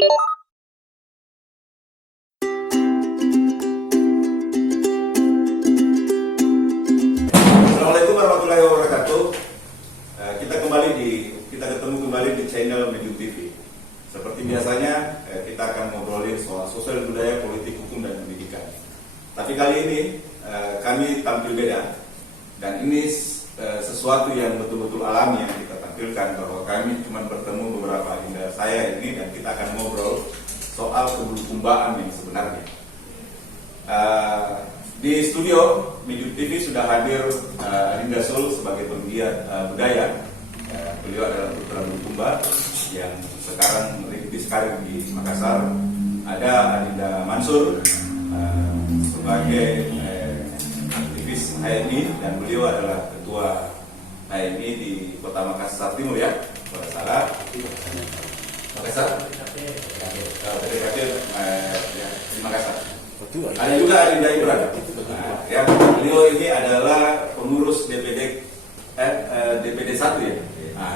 Assalamualaikum warahmatullahi wabarakatuh. Kita ketemu kembali di channel Medium TV. Seperti biasanya, kita akan ngobrolin soal sosial budaya, politik, hukum, dan pendidikan. Tapi kali ini kami tampil beda, dan ini sesuatu yang betul-betul alami yang kita tampilkan, bahwa kami cuma bertemu beberapa hingga saya ini, dan kita akan ngobrol soal kebulukumbaan yang sebenarnya. Di studio Medium TV sudah hadir Adinda Sul sebagai penggiat budaya. Beliau adalah putra Bulukumba yang sekarang merintis karir di Makassar. Ada Adinda Mansur sebagai aktivis HMI, dan beliau adalah ketua HMI di Kota Makassar Timur, ya, kalau salah. Makassar. PDKP di Makassar. Ada juga Adinda Ibran. Ya, beliau ini adalah pengurus DPD 1, ya.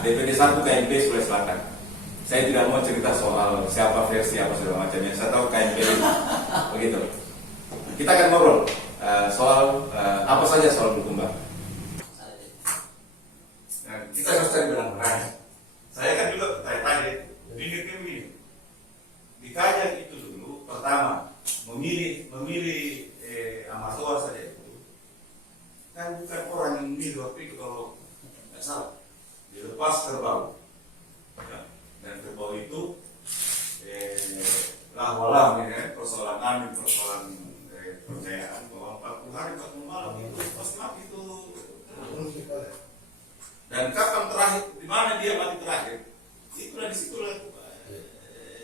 DPD 1 KMP Sulawesi Selatan. Saya tidak mau cerita soal siapa versi apa segala macamnya. Saya tahu KMP begitu. Kita akan ngobrol soal apa saja soal Bulukumba. Kita harus cari benang-benang. Saya kan juga tanya-tanya. Pikirnya begini. Di Kajang itu dulu pertama memilih amator saja itu kan bukan orang yang memilih waktu itu, kalau nggak salah dilepas kerbau, ya. Dan kerbau itu walam ya, persoalan amin, persoalan percayaan bahwa 40 hari 40 malam itu pasti mati itu. Dan kapan terakhir, di mana dia mati terakhir, itulah disitulah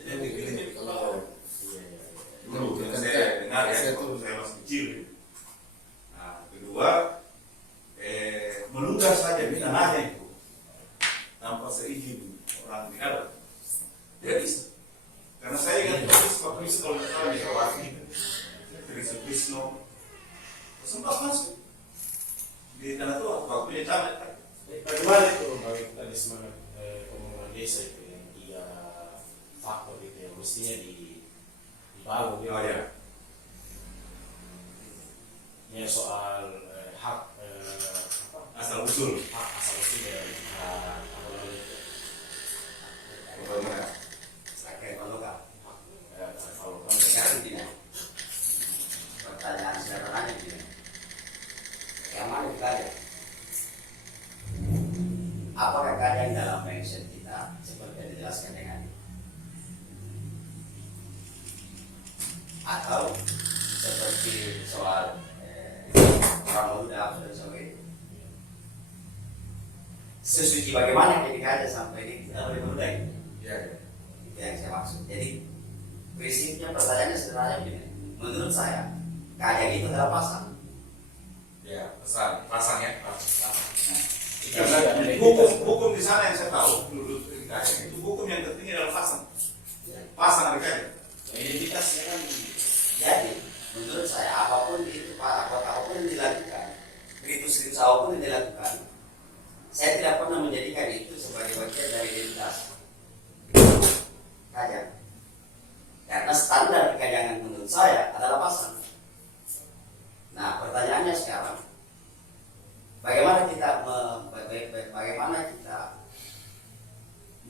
dia dipilih kalau dulu saya dengar, ya, waktu saya masih kecil. Nah, kedua, meludah saja di tanahnya itu tanpa seizin orang di adat. Dia bisa. Karena saya ingat waktu itu kalau misalnya di Kawati, dari Sutisno sempat masuk di tanah tua waktu dia camat. Bagaimana itu bagi tadi semangat pembangunan desa itu yang 3 faktor itu yang mestinya dibangun? Oh ya. Ya, soal hak Asal usul. dari Bagaimana? Pertanyaan sederhana ini, yang mana kita? Apakah keadaan dalam mindset kita seperti yang dijelaskan dengan ini? Atau seperti soal orang muda dan sebagainya? Sesuci bagaimana jadi ada sampai ini kita boleh berdaya? Ya. Itu yang saya maksud. Jadi prinsipnya pertanyaannya sederhana begini. Menurut saya keadaan itu adalah pasang. Ya, pasang ya. Karena Hukum di sana yang saya tahu menurut Kajang itu hukum yang tertinggi adalah pasang. Pasang ada Kajang. identitasnya kan. Jadi menurut saya apapun itu apapun yang dilakukan, ritus apapun yang dilakukan, saya tidak pernah menjadikan itu sebagai bagian dari identitas Kajang. Karena standar Kajangan menurut saya adalah pasang. Nah, pertanyaannya sekarang, bagaimana kita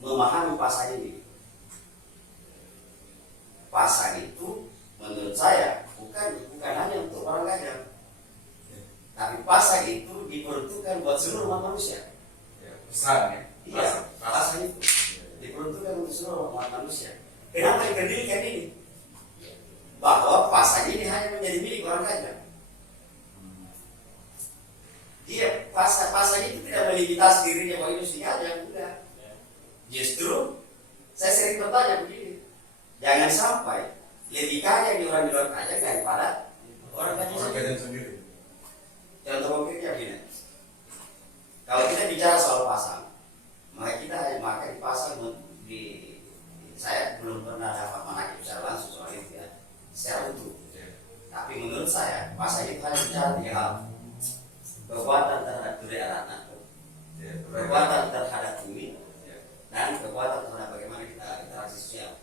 memahami pasang ini? Pasang itu menurut saya bukan hanya untuk orang Kajang, tapi pasang itu diperuntukkan buat seluruh umat manusia. Pesan ya. Iya, pasang itu diperuntukkan untuk seluruh umat manusia. Kenapa dikendalikan ini? Bahwa pasang ini hanya menjadi milik orang Kajang. Dia pasang itu tidak melimitasi dirinya bahwa ini sudah Kajang, enggak. Justru saya sering bertanya begini, jangan sampai lebih kaya di orang di luar Kajang daripada orang Kajang sendiri. Contoh konkretnya begini, kalau kita bicara soal pasang, maka dipasang saya belum pernah dapat menangkap secara langsung soal itu ya, secara utuh. Tapi menurut saya pasang itu hanya bicara 3 hal: kekuatan terhadap budaya anak, kekuatan terhadap bumi, dan kekuatan terhadap bagaimana kita interaksi sosial.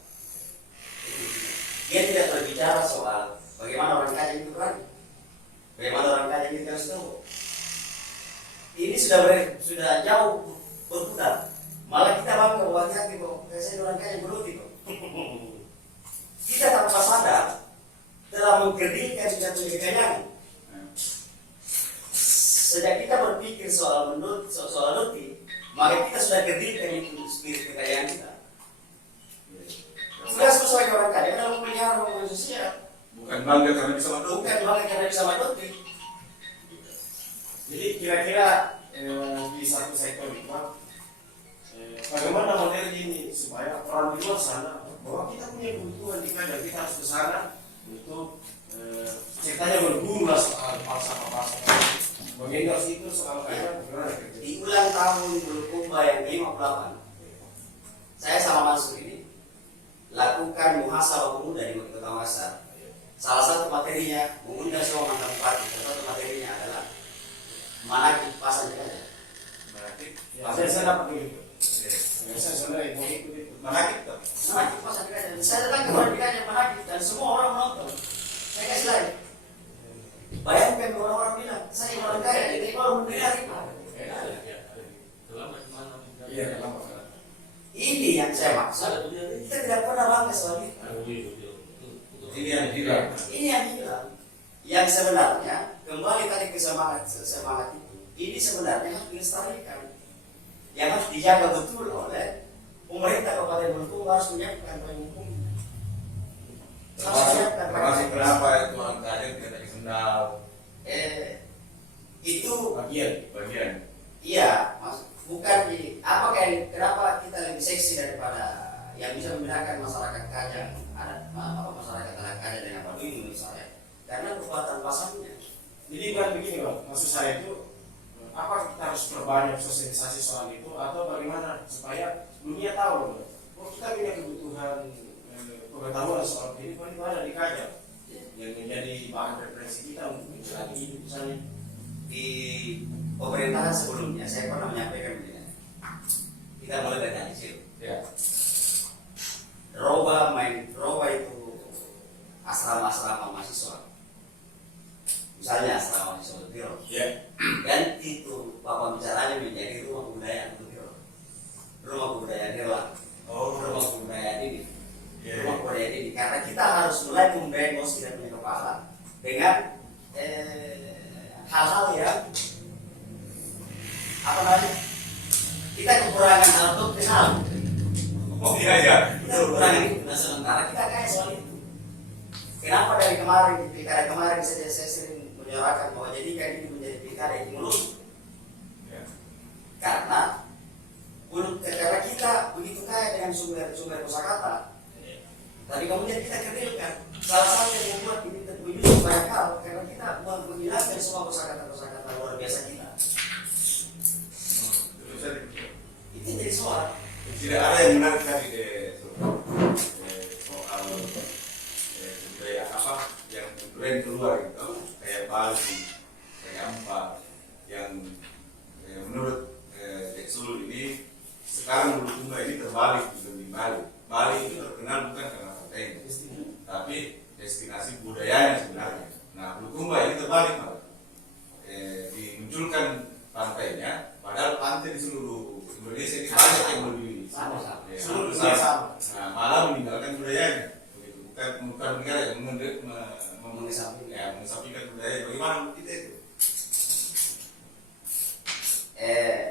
sudah kerdilkan itu spirit kekayaan kita. Sudah sesuai orang kaya karena memelihara hubungan sosial. Bukan bangga karena bisa madon. Bukan malah karena bisa madotin. Jadi kira-kira di satu sektor itu bagaimana model ini supaya orang di luar sana bahwa kita punya kebutuhan di kader, kita harus ke sana untuk ceritanya berburu lah soal falsafah mengendorse itu soal kader. Di ulang tahun Bulukumba yang ke-58, saya sama Mansur ini lakukan muhasabah pemuda di Kota Makassar. Salah satu materinya mengundang semua mantan bupati. Salah satu materinya adalah manakib pasang jalan. Saya dapat begitu. Saya sebenarnya mau ikut itu. Manakib tuh. Manakib pasang jalan. Saya datang ke orang dikanya manakib dan semua orang menonton. Saya kasih lagi. Bayangkan orang-orang bilang, saya orang kaya, jadi kalau mendengar itu. Iya, lama. Ini yang saya maksud. Kita tidak pernah bangga soal itu. Ini yang tidak. Ini yang hilang. Yang sebenarnya kembali tadi ke semangat itu. Ini sebenarnya harus dilestarikan. Yang harus dijaga betul oleh pemerintah Kabupaten Bulukumba harus menyiapkan payung hukum. Termasuk kenapa itu orang kader tidak pakai sendal. Itu Bagian. iya, bukan di apa kayak kenapa kita lebih seksi daripada yang bisa membedakan masyarakat kaya masyarakat anak kaya dengan Baduy misalnya, karena kekuatan pasarnya. Jadi kan begini Bang, maksud saya itu apa kita harus perbanyak sosialisasi soal itu atau bagaimana supaya dunia tahu oh kita punya kebutuhan pengetahuan soal kehidupan itu ada di Kajar yang menjadi bahan referensi kita untuk menjalani hidup misalnya. Di pemerintahan sebelumnya saya pernah menyampaikan begini, kita mulai dari kecil. Ya. Roba itu asrama-asrama mahasiswa. Misalnya asrama mahasiswa Biro. Ya. Ganti itu papan bicaranya menjadi rumah kebudayaan Biro. Rumah kebudayaan Irlang. Rumah kebudayaan ini. Rumah kebudayaan ini. Karena kita harus mulai membengos tidak punya kepala dengan hal-hal yang apa namanya? Kita kekurangan alat bukti hal. Oh iya. Kita kekurangan itu. Nah sementara kita kaya soal itu. Kenapa dari kemarin di pilkada kemarin saya sering menyuarakan bahwa jadikan ini menjadi pilkada etimologi. Ya. Karena kita begitu kaya dengan sumber kosakata. Tapi kemudian kita kerdilkan. Salah satu yang membuat ini terwujud banyak hal karena kita menghilangkan semua kosakata luar biasa kita. Itu jadi soal. Tidak ada yang menarik tadi soal budaya apa yang brand keluar gitu, kayak Bali, kayak Ampa, yang menurut Deksul ini sekarang Bulukumba ini terbalik di Bali. Bali itu terkenal bukan karena partainya, tapi destinasi budayanya sebenarnya. Nah Bulukumba ini terbalik malah, dimunculkan pantainya, padahal pantai di seluruh Indonesia ini banyak yang lebih Sama. Seluruh dunia sama. Nah, malah meninggalkan budayanya, begitu. Bukan negara yang mengesampingkan budaya. Bagaimana menurut kita itu?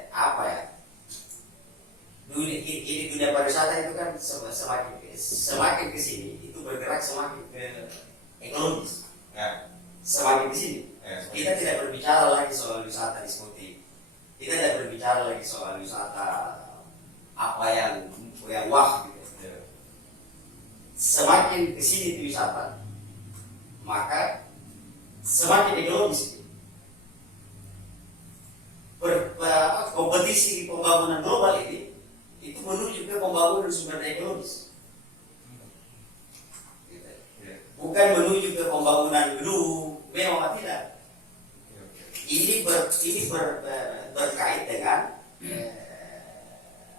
Apa ya? Dunia pariwisata itu kan semakin ke sini itu bergerak semakin ke ekologis. Ya. Semakin ke sini kita tidak berbicara lagi soal wisata diskotik. Kita tidak berbicara lagi soal wisata apa yang wah gitu. Ya. Semakin ke sini itu wisata, maka semakin ekologis. Kompetisi pembangunan global ini itu menuju ke pembangunan sumber daya ekologis. Gitu. Bukan menuju ke pembangunan gedung, memang tidak. Ini berkait dengan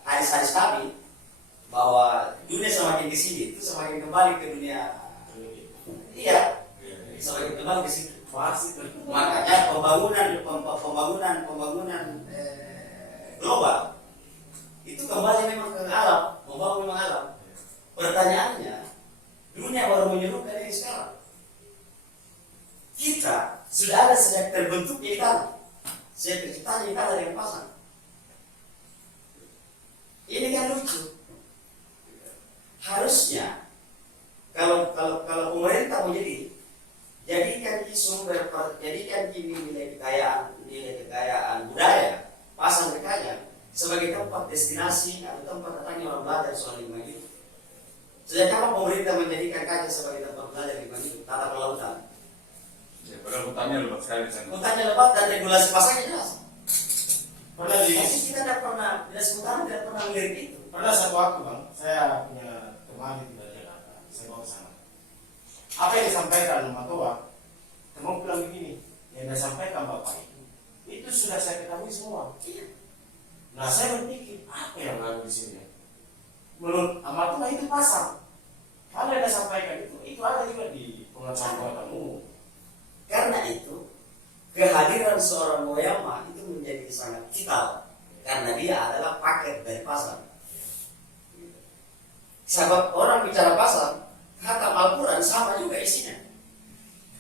hadis-hadis Nabi bahwa dunia semakin ke sini itu semakin kembali ke dunia. Iya, semakin kembali ke situ. Makanya pembangunan global itu kembali memang ke alam, membangun memang alam. Pertanyaannya, dunia baru menyerukan ini sekarang. Kita sudah ada sejak terbentuknya di tanah, sejak terciptanya di tanah dengan pasang. destinasi atau tempat datangnya orang belajar soal lingkungan hidup. Sejak kapan pemerintah menjadikan kaca sebagai tempat belajar lingkungan hidup, tata kelola hutan? Ya, padahal hutannya lebat sekali di sana. Hutannya lebat dan regulasi pasarnya jelas. Pernah di Tapi kita tidak pernah, dinas kehutanan tidak pernah melirik itu. pernah satu waktu bang, saya punya teman di Jakarta, saya bawa ke sana. Apa yang disampaikan Pak Tua, teman bilang begini, yang disampaikan Bapak itu sudah saya ketahui semua. Iya. Nah saya berpikir apa yang lalu di sini? Menurut Amatullah itu pasar. Kalau yang disampaikan itu ada juga di pengetahuan umum. Karena itu kehadiran seorang Moyama itu menjadi sangat vital karena dia adalah paket dari pasar. Sebab orang bicara pasar, kata Al-Quran sama juga isinya.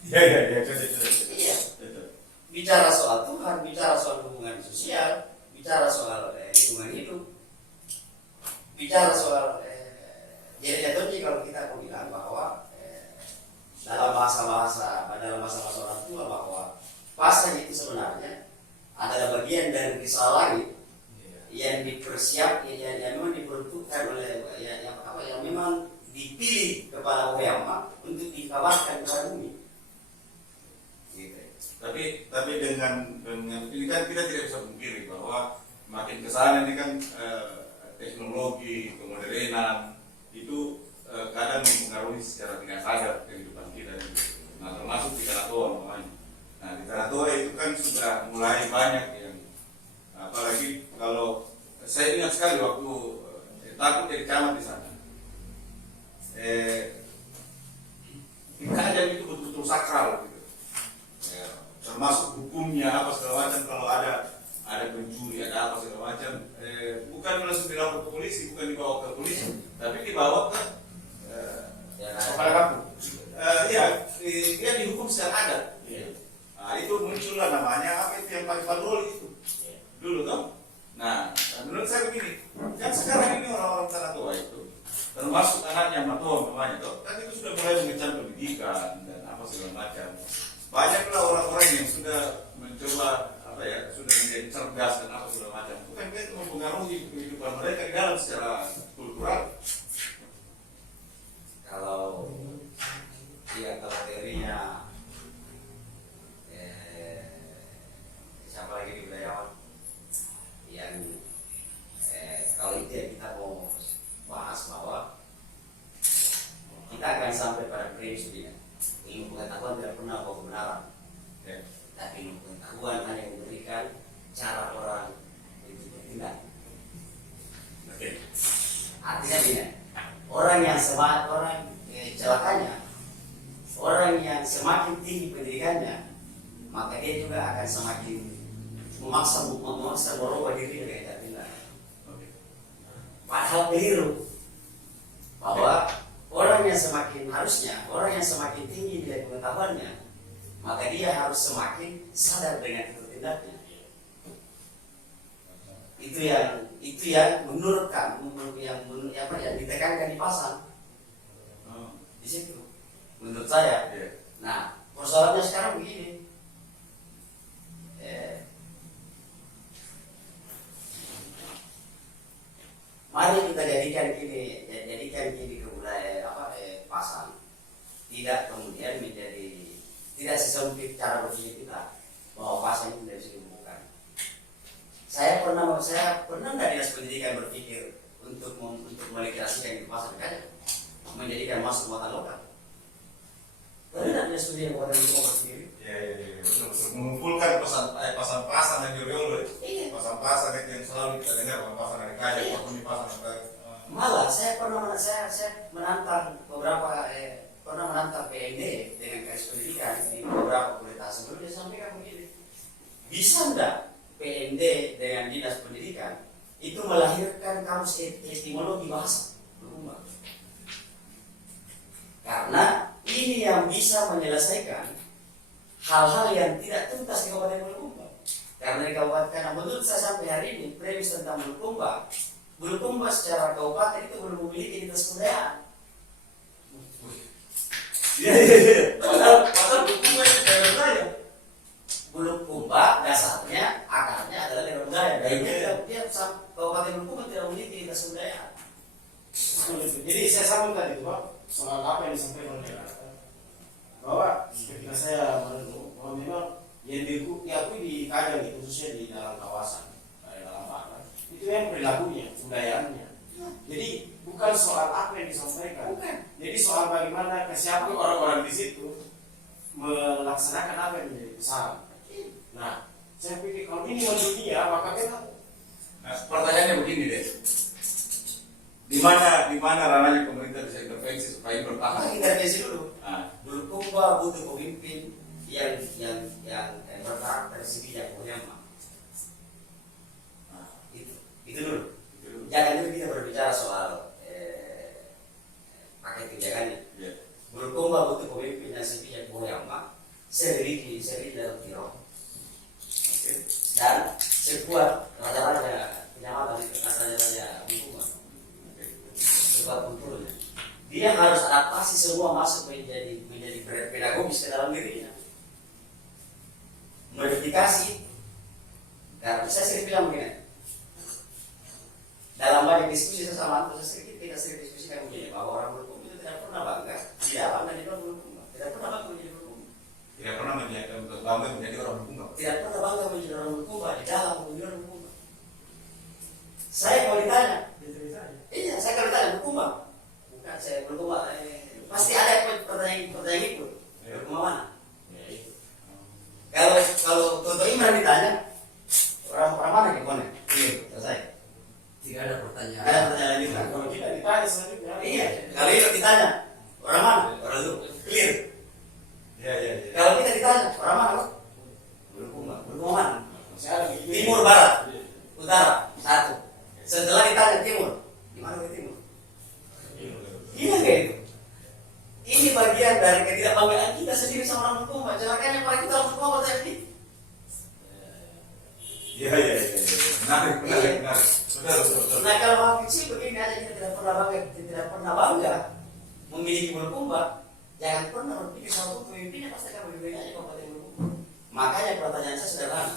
Iya. Iya. Bicara soal Tuhan, bicara soal hubungan sosial, bicara soal lingkungan hidup, bicara soal jadi jatuhnya kalau kita mau bilang bahwa dalam masa-masa orang tua bahwa pasar itu sebenarnya adalah bagian dari risau langit yang dipersiapkan, yang memang diperuntukkan oleh yang memang dipilih kepala Oyama untuk dikabarkan kepada bumi. Gitu. Tapi dengan ini kan kita tidak bisa pungkiri bahwa makin kesana ini kan teknologi kemodernan itu kadang mempengaruhi secara tidak sadar kehidupan kita. Nah, termasuk di Karatoa namanya. Nah, di Karatoa itu kan sudah mulai banyak yang apalagi kalau saya ingat sekali waktu takut jadi camat di sana. Kajian itu betul-betul sakral gitu. Termasuk hukumnya apa segala macam, kalau ada pencuri, ada apa segala macam, bukan langsung dilapor ke polisi, bukan dibawa ke polisi, tapi dibawa ke Kepala kampung. dia dihukum secara adat. Nah, itu muncullah namanya apa itu yang pakai patroli itu dulu toh. Nah, menurut saya begini, kan sekarang ini orang-orang tanah tua itu, termasuk anaknya Matoa namanya toh, kan itu sudah mulai mengecam pendidikan dan apa segala macam. Banyaklah orang-orang yang sudah mencoba sudah menjadi cerdas dan apa segala macam. Bukan itu mempengaruhi kehidupan mereka di dalam secara kultural. Kalau teorinya siapa lagi di budayawan yang kalau itu yang kita mau bahas bahwa kita akan sampai pada prinsip ini. Ilmu pengetahuan tidak pernah bawa kebenaran, tapi ilmu pengetahuan hanya memberikan cara orang itu bertindak. Artinya gini, orang yang celakanya, orang yang semakin tinggi pendidikannya, maka dia juga akan semakin memaksa merubah diri dari tindak. Padahal keliru, bahwa orang yang semakin tinggi dari pengetahuannya, maka dia harus semakin sadar dengan tindaknya. Itu yang menurut kamu yang ditekankan di pasar. Di situ menurut saya. Nah, persoalannya sekarang begini, mari kita jadikan kini kebudayaan pasar tidak kemudian menjadi tidak sesempit cara berpikir kita bahwa pasar itu tidak bisa dibuka. Saya pernah nggak dinas pendidikan berpikir untuk melikrasikan itu pasar kan, menjadikan masuk muatan lokal. Pernah nggak dinas pendidikan kabupaten berpikir? Mengumpulkan pasang-pasang yang juriolo, pasang-pasang yang selalu kita dengar, pasang dari kaya, apapun di pasang. Malah saya menantang beberapa PND dengan garis pendidikan di beberapa kualitas sebelumnya sampaikan begini, bisa enggak PND dengan dinas pendidikan itu melahirkan kamus etimologi bahasa berubah, karena ini yang bisa menyelesaikan hal-hal yang tidak tuntas di Kabupaten Bulukumba. Karena di kabupaten, menurut saya sampai hari ini premis tentang Bulukumba secara kabupaten itu belum memiliki dinas kebudayaan. Padahal Bulukumba itu daerah budaya. Bulukumba dasarnya akarnya adalah daerah budaya. Dan dia Kabupaten Bulukumba tidak memiliki identitas budaya. Jadi saya sambung tadi itu Pak, soal apa yang disampaikan oleh Kak, bahwa ketika saya merenung bahwa memang yang diakui di Kajang itu khususnya di dalam kawasan, dalam Barat, itu yang perilakunya, budayaannya. Jadi bukan soal apa yang disampaikan, Bukan. jadi soal bagaimana kesiapan orang-orang di situ melaksanakan apa yang menjadi pesan. Nah, saya pikir kalau ini mendunia maka memang Nah, pertanyaannya begini deh. Di mana ranahnya pemerintah bisa intervensi supaya bertahan? Maka intervensi dulu. Nah, Bulukumba butuh pemimpin yang berkarakter sipil yang itu dulu. Jangan dulu kita berbicara soal paket kebijakannya. ya. Bulukumba butuh pemimpin yang sipil yang sendiri dalam kiro Oke. dan sekuat raja-raja penyamatan itu raja-raja Bulukumba. Sekuat kulturnya. Dia harus adaptasi semua masuk menjadi pedagogis ke dalam dirinya. Modifikasi. Karena saya sering bilang begini. Dalam banyak diskusi saya sama Anto, kita sering diskusikan begini bahwa orang Bulukumba itu tidak pernah bangga di dalam dan di luar Bulukumba. Tidak pernah bangga menjadi Bulukumba. Tidak pernah bangga menjadi orang Bulukumba. Tidak pernah bangga menjadi orang Bulukumba di dalam maupun di luar Bulukumba. Saya kalau ditanya, iya saya kalau ditanya Bulukumba, bukan saya Bulukumba, pasti ada pertanyaan itu. Bulukumba mana? Kalau Toto Imran ditanya, orang mana yang mana? Selesai. Tidak ada pertanyaan. Ada pertanyaan lanjutan. kalau kita ditanya selanjutnya, Iya, kalau itu ditanya, orang mana? Orang itu clear. Ya. Kalau kita ditanya, orang mana? Bulukumba. Bulukumba mana? masih ada gitu. Timur, barat, utara, satu. Setelah ditanya timur, di mana ke timur? Gila kayak itu. Ini bagian dari ketidakbanggaan kita sendiri sama orang Bulukumba. Celakanya para kita orang Bulukumba percaya begitu. Iya. Menarik. Betul. Nah kalau orang kecil begini aja kita tidak pernah bangga memiliki Bulukumba. Jangan pernah berpikir soal pemimpinnya pasti akan lebih baik aja Kabupaten Bulukumba. Makanya pertanyaan saya sederhana.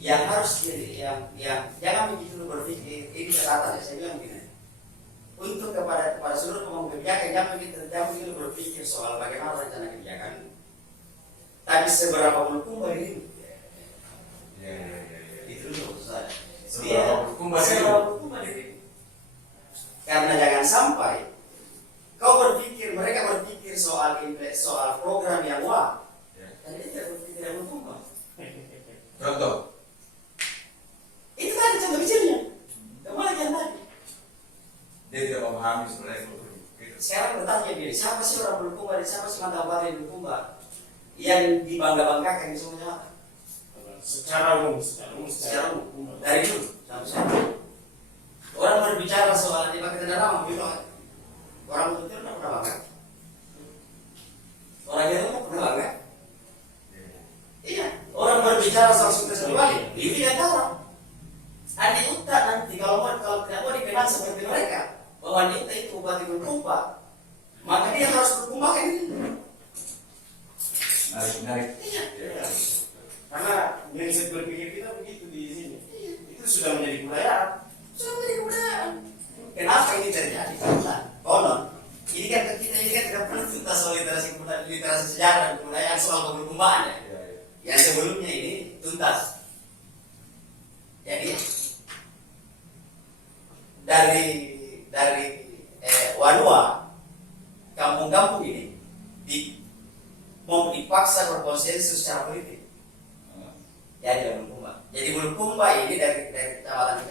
Yang harus jadi yang jangan begitu berpikir ini catatan ya, saya bilang begini. Untuk kepada seluruh pemangku kebijakan jangan begitu berpikir soal bagaimana rencana kebijakan. Tapi seberapa Bulukumba ini itu dulu saya. Seberapa Bulukumba diri. Karena jangan sampai mereka berpikir soal program yang wah, dan dia tidak berpikir Bulukumba. Contoh. Itu tadi contoh kecilnya. Kembali yang tadi. Dia tidak memahami sebenarnya. Sekarang bertanya gini, siapa sih orang Bulukumba dan siapa sih mantan Bali Bulukumba yang dibangga-banggakan di semuanya? secara umum Dari dulu sampai sekarang. Orang berbicara soal di pakai tanda nama, bilang orang betul tidak pernah bangga. Orang yang tidak pernah bangga. Iya, orang berbicara soal sukses Bali, dia tidak tahu. Andi Uta nanti kalau tidak mau dikenal seperti mereka, bahwa Andi Uta itu bupati Bulukumba, maka dia harus berkumbakan ini. Menarik. Iya. karena mindset berpikir kita begitu di sini. Itu sudah menjadi kebudayaan. Sudah menjadi kebudayaan. Kenapa ini terjadi? Karena konon ini kan tidak pernah tuntas soal literasi sejarah dan kebudayaan soal kebulukumbaan ya. Yang sebelumnya ini tuntas. Jadi dari Wanua, kampung-kampung ini mau dipaksa berkonsensus secara politik. Jadi Bulukumba. Jadi Bulukumba ini dari kecamatan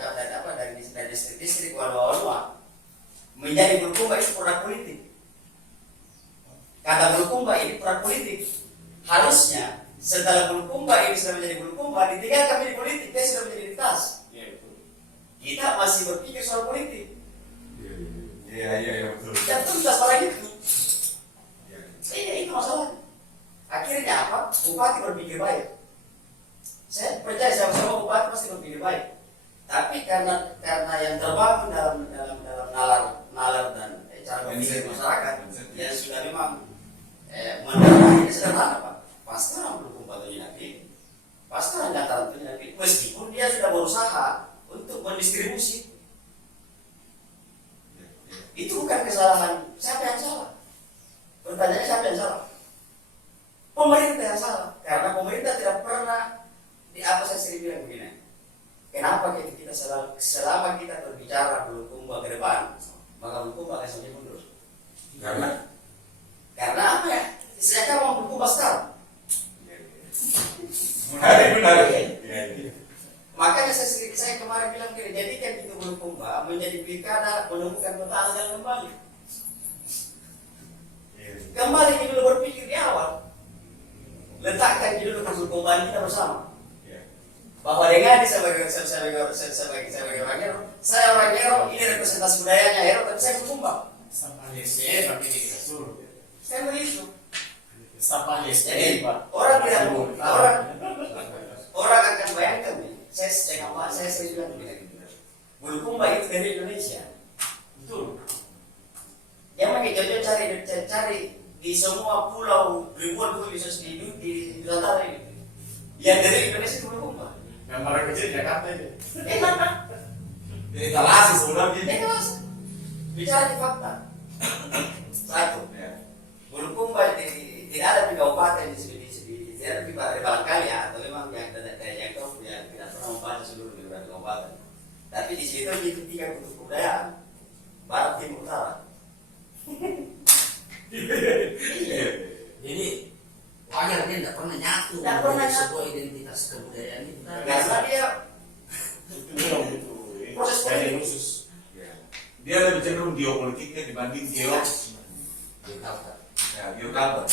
dari distrik Wanua menjadi Bulukumba itu produk politik. Kata Bulukumba ini produk politik. Harusnya setelah Bulukumba ini sudah menjadi Bulukumba, ditinggalkan menjadi politik, dia sudah menjadi identitas. Kita masih berpikir soal politik. Iya, betul. Dan tuntas pada itu. Itu masalah. Akhirnya apa? Bupati berpikir baik. Saya percaya sama bupati pasti berpikir baik. Tapi karena yang terbangun dalam nalar dan cara berpikir masyarakat yang sudah memang mendarahnya sederhana Pak. Pasti orang Bulukumba itu yakin. Pasti orang Dataran itu yakin. Meskipun dia sudah berusaha untuk mendistribusi bukan kesalahan siapa yang salah. Pertanyaannya siapa yang salah? Pemerintah yang salah. Karena pemerintah tidak pernah di apa saya sering bilang begini. Kenapa kita selama kita berbicara Bulukumba ke depan, maka Bulukumba akan saja mundur. Karena apa ya? Saya kan mau Bulukumba sekarang. Menarik. Makanya saya kemarin bilang gini, jadikan itu Bulukumba menjadi pilkada menemukan petahana dan kembali. Kembali kita dulu berpikir di awal. Letakkan dulu Bulukumba kita bersama. Bahwa dengan sebagai orang Ero, saya orang Ero, ini representasi budayanya Ero, tapi saya Bulukumba. Saya begitu. Jadi orang tidak orang akan bayangkan nih. Saya sering bilang begini. Bulukumba itu dari Indonesia. Betul. Jangan kita cari di semua pulau ribuan pulau di Nusantara ini. Yang dari Indonesia itu Bulukumba. Yang paling kecil Jakarta ini. Jadi talasi sebenarnya. Bicara di fakta. Satu. Bulukumba tidak ada di kabupaten di tidak ada di barangkali ya, atau memang yang tidak pernah membaca seluruh wilayah kabupaten. Tapi di situ itu 3 kutub kebudayaan, barat, timur, utara. Jadi wajar dia tidak pernah nyatu Tidak pernah menjadi nyatu. sebuah identitas kebudayaan itu. Karena dia Proses politik khusus. Dia lebih cenderung geopolitiknya dibanding Jakarta. geokalter.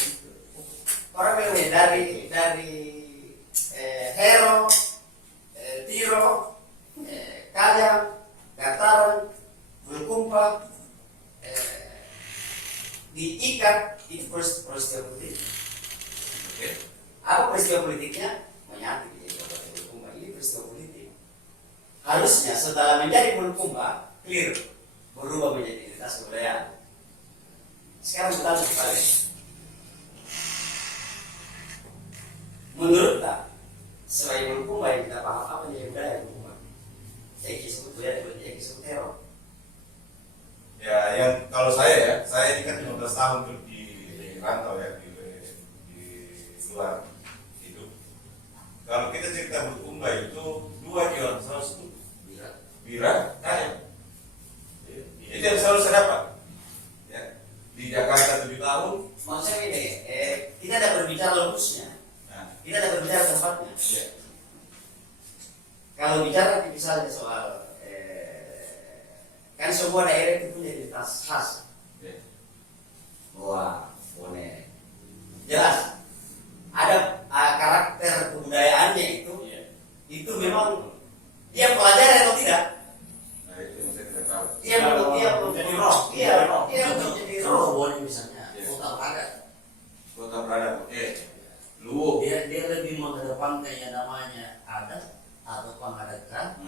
orang yang dari Hero, Tiro, Kalyang, Gataran, Bulukumba, diikat itu peristiwa politik. Apa peristiwa politiknya? Menyatu di Kabupaten Bulukumba. Ini peristiwa politik. Harusnya setelah menjadi Bulukumba, clear, berubah menjadi identitas kebudayaan. Sekarang kita harus balik. Menurut tak, selain Bulukumba yang kita paham apa jadi budaya Bulukumba? Jadi disebut budaya, jadi disebut teror. Ya, yang kalau saya ini kan 15 tahun tuh di rantau ya, di luar hidup. Kalau kita cerita Bulukumba itu 2 kilometer selalu Bira, kaya. Itu yang selalu saya dapat. Ya. Di Jakarta 7 tahun. Maksudnya ini, kita tidak berbicara lokusnya, kita tidak berbicara tempatnya. Ya. Kalau bicara misalnya soal kan semua daerah itu punya identitas khas. Ya. Wah, boleh. Jelas. Ada karakter kebudayaannya itu memang dia pelajari atau tidak. Nah, itu yang saya tidak tahu. Dia belum jadi roh. Dia belum jadi roh. Boleh misalnya kota berada. Kota berada, Luwu. Dia lebih mengedepankan yang namanya adat atau pengadatan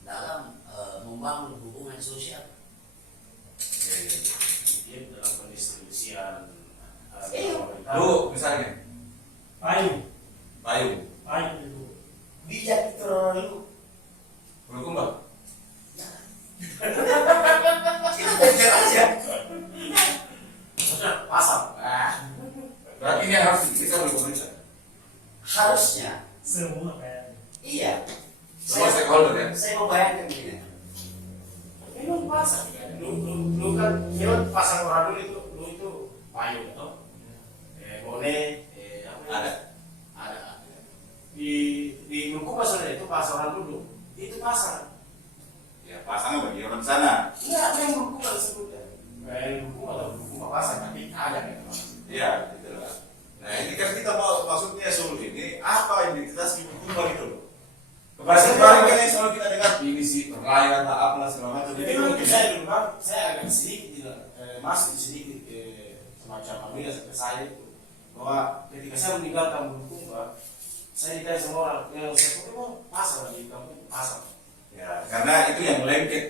dalam membangun hubungan sosial. Dia dalam pendistribusian. Luwu misalnya. Payung Payung. itu. Bijak itu dulu. Bulukumba. Kita belajar aja. Maksudnya pasar. Berarti ini yang harus dipikirkan oleh pemerintah. Harusnya. Semua kayak Iya. Semua stakeholder ya. Saya mau bayangkan gini. Memang pasar. Lu kan memang pasar orang dulu itu payung toh. Bone, Ada. di Bulukumba sebenarnya itu pasar orang dulu. Itu pasar. Ya, pasangan bagi orang sana. Enggak, yang Bulukumba disebutnya. Bulukumba atau Bulukumba pasar, tapi ada gitu. Iya, gitu lah. Nah, ini kan kita mau maksudnya Sul ini apa identitas di Bulukumba gitu loh. Kemarin kan yang selalu kita dengar ini sih perlayan lah apalah segala macam. Jadi Memang mungkin saya dulu bang, saya agak sedikit masuk di sedikit semacam familia seperti saya itu bahwa ketika saya meninggalkan Bulukumba, saya ditanya sama orang yang saya pun memang pasar di kampung pasar. ya, karena itu yang lengket.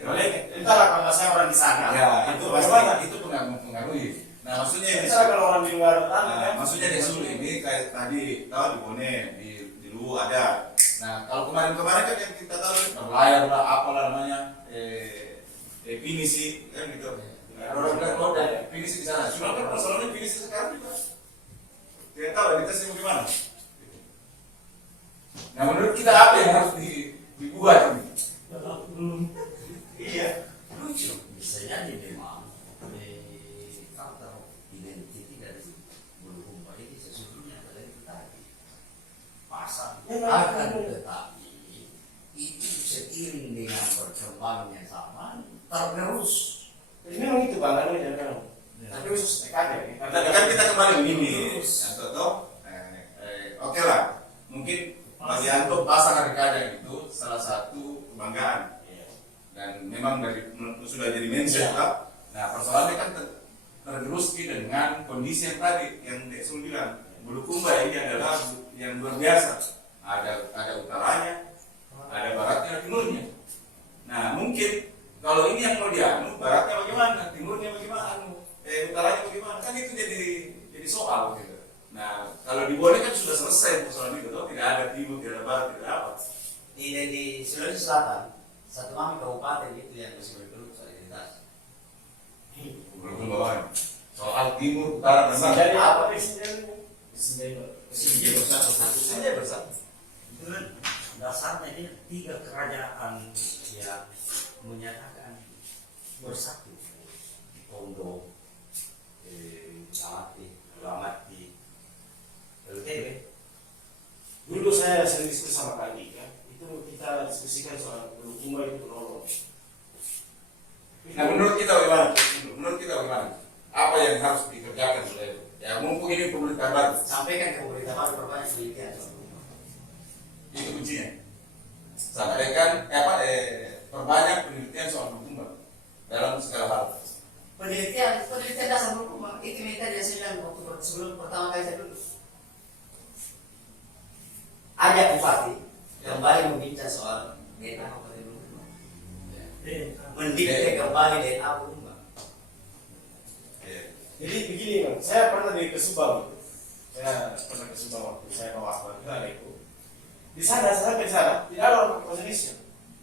Entahlah kalau saya orang di sana. Ya, itu pasti bagaimana? itu mempengaruhi. Nah, maksudnya yang Entahlah kalau orang di luar nah, kan. maksudnya di Sul ini kayak tadi tahu di Bone, di Luwu ada. Nah, kalau kemarin-kemarin kan yang kita tahu perlayar lah apalah namanya pinisi kan gitu. Ada orang bilang keluar dari finish di sana. Cuma kan persoalannya finish sekarang juga. Tidak tahu identitasnya bagaimana. Nah menurut kita apa yang harus dibuat ini? Belum. Iya. Lucu. Bisa jadi memang faktor identiti dari Bulukumba ini sesungguhnya adalah itu tadi. Pasang akan tetapi itu seiring dengan berkembangnya zaman tergerus. Jadi memang itu bang, anu ya kan. Tapi khusus TKJ. Tapi kan kita kembali begini, Toto. Oke lah, mungkin bagi Anto pasang Kadang itu salah satu kebanggaan. Dan memang sudah jadi mindset lah. Nah persoalannya kan tergerus dengan kondisi yang tadi yang Dek Sul bilang. Bulukumba ini adalah yang luar biasa. Ada utaranya, ada baratnya, ada timurnya. Nah mungkin kalau ini yang mau dianu, baratnya bagaimana, timurnya bagaimana, utaranya bagaimana, kan itu jadi soal gitu. Nah kalau di Bone kan sudah selesai persoalan itu, toh tidak ada timur, tidak ada barat, tidak apa. Di Sulawesi Selatan, satu kami kabupaten itu yang masih bergelut soal identitas. Belum bawaan. Soal timur, utara, dan barat. Jadi apa Saja bersatu. Itu kan dasarnya ini 3 kerajaan yang menyatakan bersatu. Tondo, Amati, LTB. Dulu saya sering diskusi sama Kak Dika, itu kita diskusikan soal Bulukumba itu penolong. Nah menurut kita bagaimana? Menurut kita bagaimana? Apa yang harus dikerjakan oleh ya mumpung ini pemerintah baru? Sampaikan ke pemerintah baru perbanyak penelitian. Itu kuncinya. Sampaikan perbanyak penelitian soal Bulukumba dalam segala hal. Penelitian dasar Bulukumba itu minta dia bilang waktu sebelum pertama kali saya duduk. Ajak bupati kembali membincang soal DNA Kabupaten Bulukumba. Mendikte kembali DNA Bulukumba. Jadi begini bang, saya pernah ke Subang. Saya pernah ke Subang waktu saya bawa keluarga itu. Di sana saya sampai sana tidak ada orang pakai bahasa Indonesia.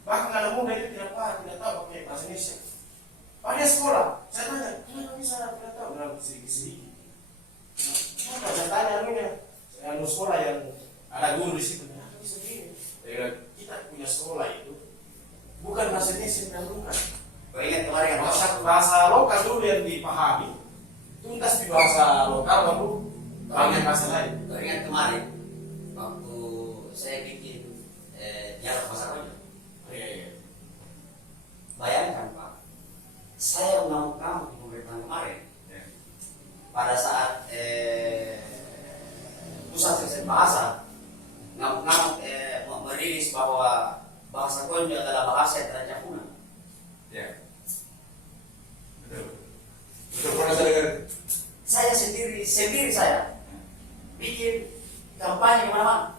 Bahkan anak muda itu tidak tahu pakai bahasa Indonesia. Pada sekolah, saya tanya, kenapa bisa tidak tahu? Dalam sedikit-sedikit. Kenapa saya tanya anunya? Saya sekolah yang ada guru di situ. Kenapa bisa begini? Kita punya sekolah itu bukan bahasa Indonesia yang didahulukan. Kau ingat kemarin yang Bahasa lokal dulu yang dipahami, tuntas di bahasa lokal baru banyak bahasa lain. Kau ingat kemarin waktu saya bikin dialog bahasa Konyo. Bayangkan Pak, saya mengamuk-ngamuk di pemerintahan kemarin. Pada saat pusat riset bahasa ngamuk-ngamuk merilis bahwa bahasa Konyo adalah bahasa yang terancam punah. Ya. Betul pernah saya dengar. Saya sendiri saya bikin kampanye kemana-mana.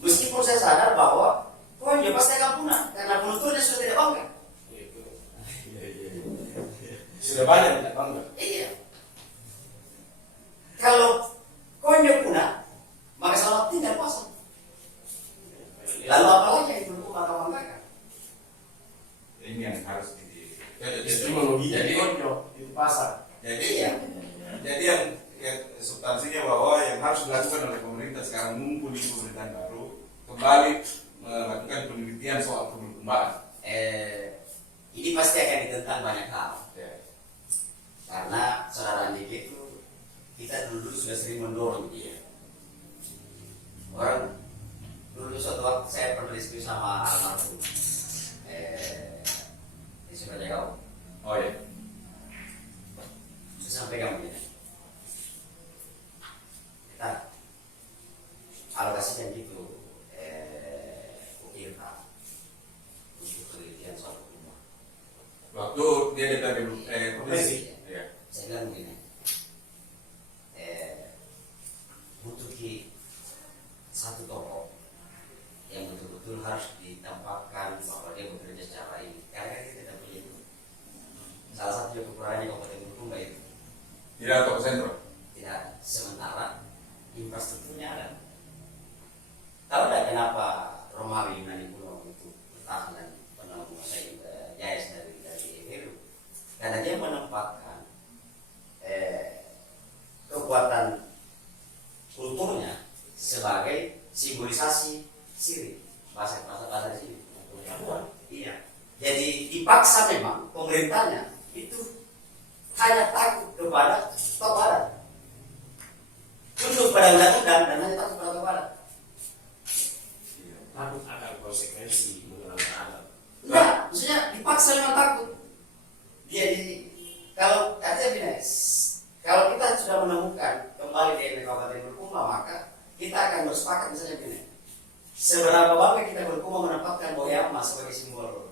Meskipun saya sadar bahwa Konyo pasti akan punah karena penuturnya sudah tidak bangga. Sudah banyak tidak bangga. Iya. Kalau Konyo punah, maka selamat tinggal pasang. Lalu apa lagi yang belum bangga-banggakan? Ini yang harus Etimologinya di Konyo itu pasar. jadi yang substansinya bahwa yang harus dilakukan oleh pemerintah sekarang mumpung di pemerintahan baru kembali melakukan penelitian soal Bulukumbaan. Ini pasti akan ditentang banyak hal. Ya. Karena saudara Andika itu kita dulu sudah sering mendorong dia. Orang dulu suatu waktu saya pernah diskusi sama almarhum di Sumatera. Oh ya. Saya sampaikan begini. Kita alokasikan gitu UIRTA untuk penelitian soal Bulukumba. Waktu dia DPRD provinsi. Ya. Saya bilang begini, butuh satu tokoh yang betul-betul harus ditampakkan bahwa dia bekerja secara ini. Karena kita tidak punya itu. Salah satu kekurangannya Kabupaten Bulukumba itu Tidak ada toko sentro. tidak, sementara infrastrukturnya ada. Tahu tidak kenapa Romawi Yunani kuno itu bertahan dan pernah menguasai Jayas dari Heru? Jadi dipaksa memang pemerintahnya itu hanya takut kepada Tok Barat, tunduk pada undang-undang dan hanya takut pada Tok Barat. Takut akan konsekuensi melanggar adat. Enggak, maksudnya dipaksa memang takut. Dia kalau artinya gini, kalau kita sudah menemukan kembali di Kabupaten Bulukumba, maka kita akan bersepakat misalnya gini. Seberapa banyak kita Bulukumba menempatkan Boyama sebagai simbol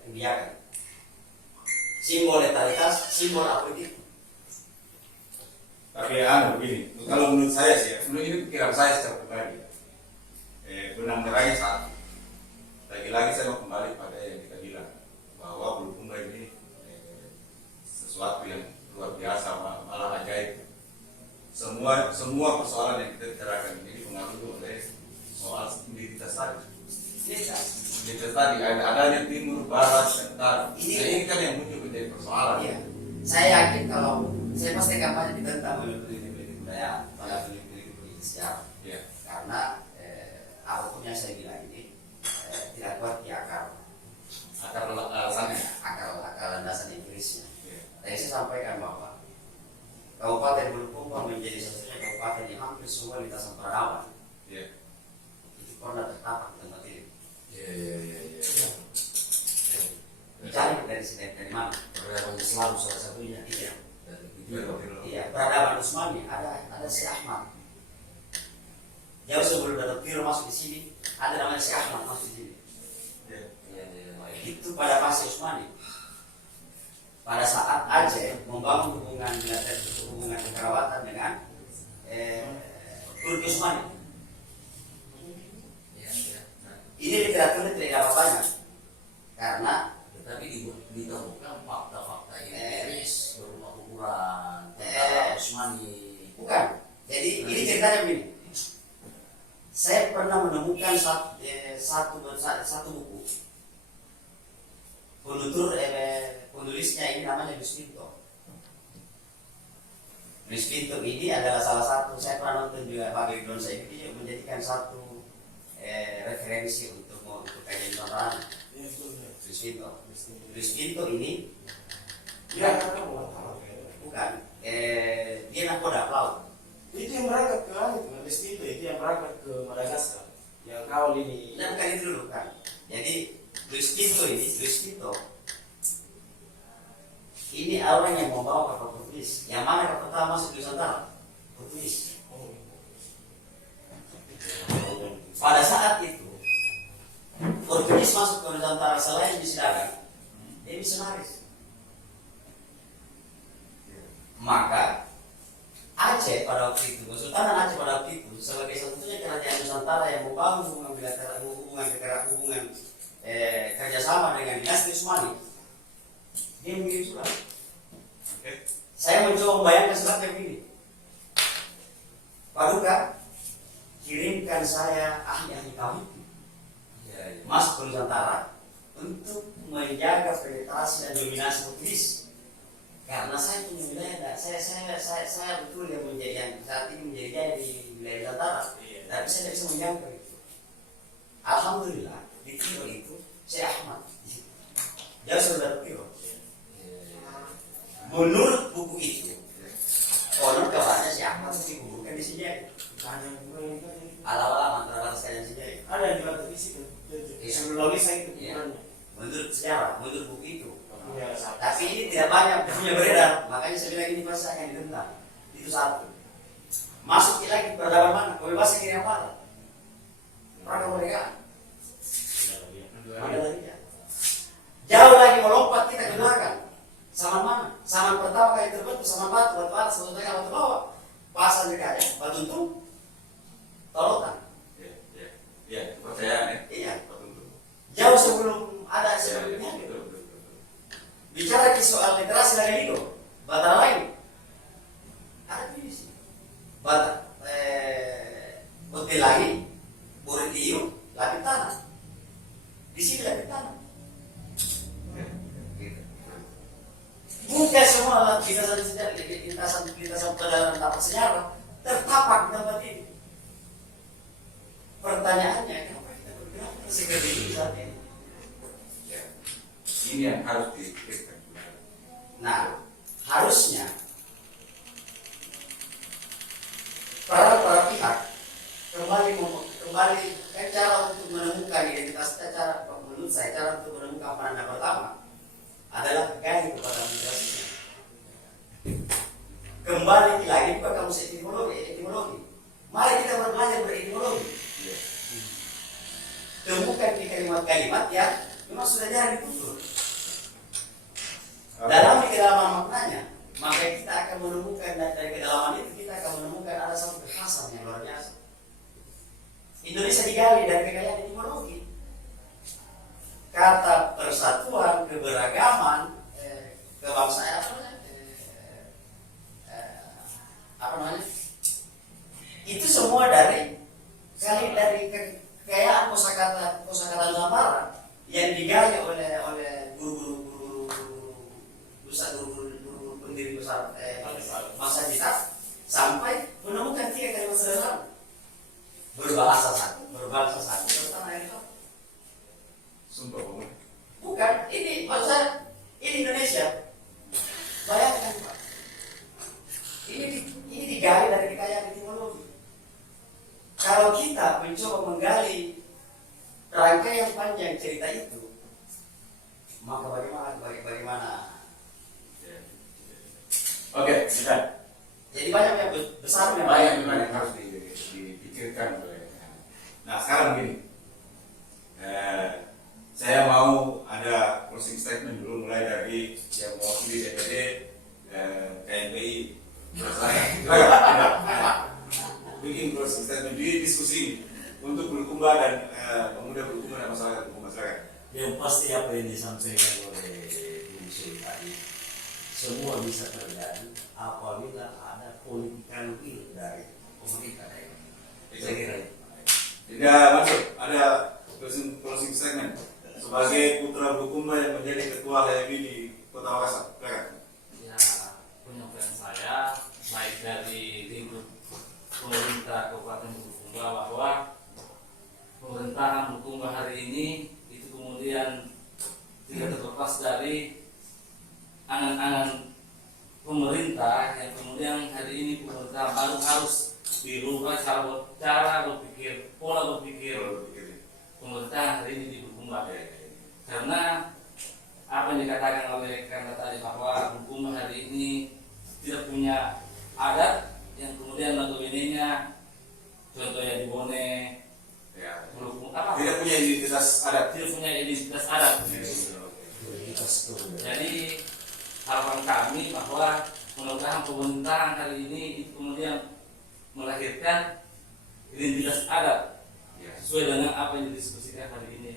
kebijakan, simbol netralitas, simbol apolitik. Tapi begini, kalau menurut saya sih, menurut ini pikiran saya secara pribadi, benang merahnya satu. Lagi-lagi saya mau kembali pada yang kita bilang bahwa Bulukumba ini sesuatu yang luar biasa, malah ajaib. Semua persoalan yang kita bicarakan ini dipengaruhi oleh soal identitas tadi. Identitas tadi adanya timur, barat, dan utara. Ini kan yang muncul menjadi persoalan. Iya. Saya yakin kalau saya pasti kampanye ditentang oleh peneliti budaya, oleh peneliti sejarah. Iya. Karena apapun yang saya bilang ini tidak kuat di akar Alasannya. akar landasan empirisnya. Iya. Tadi saya sampaikan bahwa Kabupaten Bulukumba menjadi satu-satunya kabupaten yang hampir semua lintasan peradaban Iya. itu pernah tertapak di tempat ini. Iya. Dicari dari mana? Peradaban Islam salah satunya. Iya. Betul. Iya, peradaban Utsmani ada si Ahmad. Jauh sebelum Datuk Tiro masuk di sini, ada namanya si Ahmad masuk di sini. Itu pada masa Utsmani. Pada saat Aceh membangun hubungan kekerabatan dengan Turki Utsmani. Ini literaturnya tidak dapat banyak karena Tetapi ditemukan fakta-fakta empiris berupa ukuran tentara Utsmani. bukan. Jadi ini ceritanya begini. Saya pernah menemukan satu buku. Penulisnya ini namanya Luis Pinto. Luis Pinto ini adalah salah satu, saya pernah nonton juga Pak Ridwan saya ini menjadikan satu referensi untuk kajian Nusantara. Luis Pinto ini bukan dia nakoda pelaut. Itu yang berangkat ke itu yang berangkat ke Madagaskar. Yang kau ini. Nah, bukan itu dulu kan. Jadi Luis Pinto ini orang yang membawa kapal Portugis. Yang mana kapal pertama masuk di Nusantara? Portugis. Pada saat itu Portugis masuk ke Nusantara selain di Sidagang, dia misionaris. Maka Aceh pada waktu itu, Kesultanan Aceh pada waktu itu sebagai satu-satunya kerajaan Nusantara yang membangun hubungan bilateral, hubungan kerjasama dengan dinasti Utsmani, dia mengirim surat. Saya mencoba membayangkan suratnya begini. Paduka, kirimkan saya ahli-ahli kami masuk ke Nusantara untuk menjaga penetrasi dan dominasi Portugis. Karena saya punya wilayah, saya betul yang menjadi yang saat ini menjadi jaya di wilayah Nusantara, tapi saya tidak bisa menjangkau itu. Alhamdulillah di Tiro itu saya Ahmad di situ. Jauh sudah Tiro. Menurut buku itu, konon kabarnya si Ahmad dikuburkan di sini. Ala-ala antara sekalian sini. Ada yang juga terisi tuh. Sebelum saya itu. Menurut sejarah, menurut buku itu. Ya, Tapi ini tidak banyak punya beredar, makanya saya bilang ini pasti akan ditentang. Itu satu. Masuk lagi peradaban mana? Kebebasan kiri yang barat. Perang kemerdekaan. Ada lagi ya. Jauh lagi melompat kita ke belakang. Saman mana? Saman pertama kali terbentuk saman batu atas, batu tengah, batu bawah. Pasar dekatnya, batu untung, tolotan. Iya, kepercayaan ya. Iya. Jauh sebelum ada sebelumnya. Bicara soal literasi dari itu, Batara lain ada di sini. Hotel lain, Borneo, lapis tanah. Di sini lapis tanah. Bukan semua lintasan sejarah, lintasan perjalanan tapak sejarah tertapak di tempat ini. Pertanyaannya, kenapa kita bergerak seperti ini saat ini? Ini yang harus dipikirkan. Nah, harusnya para pihak kembali cara untuk menemukan identitas cara menurut saya cara untuk menemukan penanda pertama adalah gali kepada migrasinya. Kembali lagi bukan kamus etimologi. Mari kita belajar beretimologi. Temukan di kalimat-kalimat yang memang sudah jarang ditutur. Dalam kedalaman maknanya, maka kita akan menemukan dari kedalaman itu kita akan menemukan ada satu kekhasan yang luar biasa. Indonesia digali dari kekayaan etimologi. Kata persatuan, keberagaman, kebangsaan, apa namanya? Itu semua dari kekayaan kosakata Nusantara yang digali oleh guru pendiri besar masa kita sampai menemukan 3 kalimat sederhana berbahasa satu tentang air itu. Sumpah Pak. Bukan, ini maksud saya, ini Indonesia. Bayangkan Pak, ini digali dari kekayaan etimologi. Kalau kita mencoba menggali rangkaian panjang cerita itu, maka bagaimana? Oke, sudah. Jadi banyak yang besar yang Banyak memang yang harus dipikirkan oleh. Nah sekarang gini, saya mau ada closing statement dulu mulai dari yang mewakili DPD KNPI. Bikin closing statement di diskusi ini untuk Bulukumba dan pemuda Bulukumba dan masyarakat. Yang pasti apa yang disampaikan oleh Bung Suli tadi semua bisa terjadi apabila ada political will dari pemerintah daerah. Saya kira itu. Tidak masuk, ada closing statement sebagai putra Bulukumba yang menjadi ketua HMI di Kota Makassar. Silakan. Ya, penyampaian saya baik dari lingkup pemerintah Kabupaten Bulukumba bahwa pemerintahan Bulukumba hari ini itu kemudian tidak terlepas dari angan-angan pemerintah yang kemudian hari ini pemerintah baru harus dirubah cara berpikir, pola berpikir pemerintah hari ini di Bulukumba. Karena apa yang dikatakan oleh Karena tadi bahwa Bulukumba hari ini tidak punya adat yang kemudian notabene-nya contohnya di Bone, Bulukumba Tidak punya identitas adat. tidak punya identitas adat. Jadi harapan kami bahwa mudah-mudahan pemerintahan hari ini itu kemudian melahirkan identitas adat sesuai dengan apa yang didiskusikan hari ini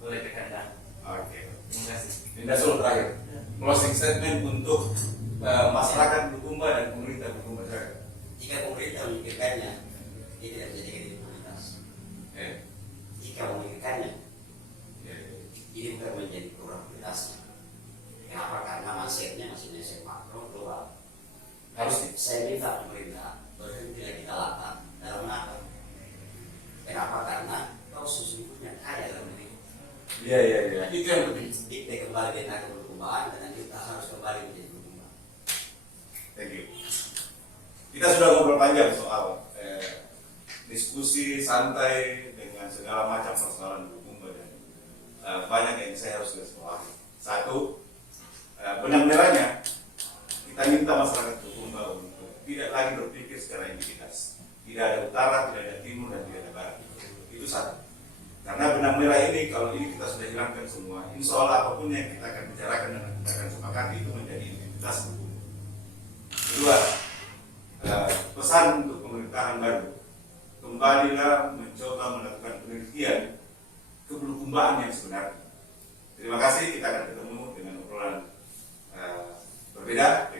oleh rekan. Oke. Terima kasih. Linda Sul terakhir. Closing statement untuk masyarakat Bulukumba dan pemerintah Bulukumba. Jika pemerintah memikirkannya, ini tidak menjadi prioritas. Jika memikirkannya, ini bukan menjadi prioritasnya. Kenapa? Karena masifnya masih makro global. Harus Saya minta pemerintah berhenti lagi talatan dalam menatap. Kenapa? Karena kau sesungguhnya kaya dalam diri. Iya. Itu yang penting. Dikte kembali kita ke Bulukumbaan dan kita harus kembali menjadi Bulukumba. Thank you. Kita sudah ngobrol panjang soal diskusi santai dengan segala macam persoalan Bulukumba dan banyak yang saya harus garis bawahi. Satu, benang merahnya kita minta masyarakat Bulukumba untuk tidak lagi berpikir secara identitas. Tidak ada utara, tidak ada timur, dan tidak ada barat. Itu satu. Karena benang merah ini, kalau ini kita sudah hilangkan semua, ini soal apapun yang kita akan bicarakan dan kita akan sepakati itu menjadi identitas Bulukumba. Kedua, pesan untuk pemerintahan baru, kembalilah mencoba melakukan penelitian kebulukumbaan yang sebenarnya. Terima kasih, kita akan ketemu dengan obrolan berbeda.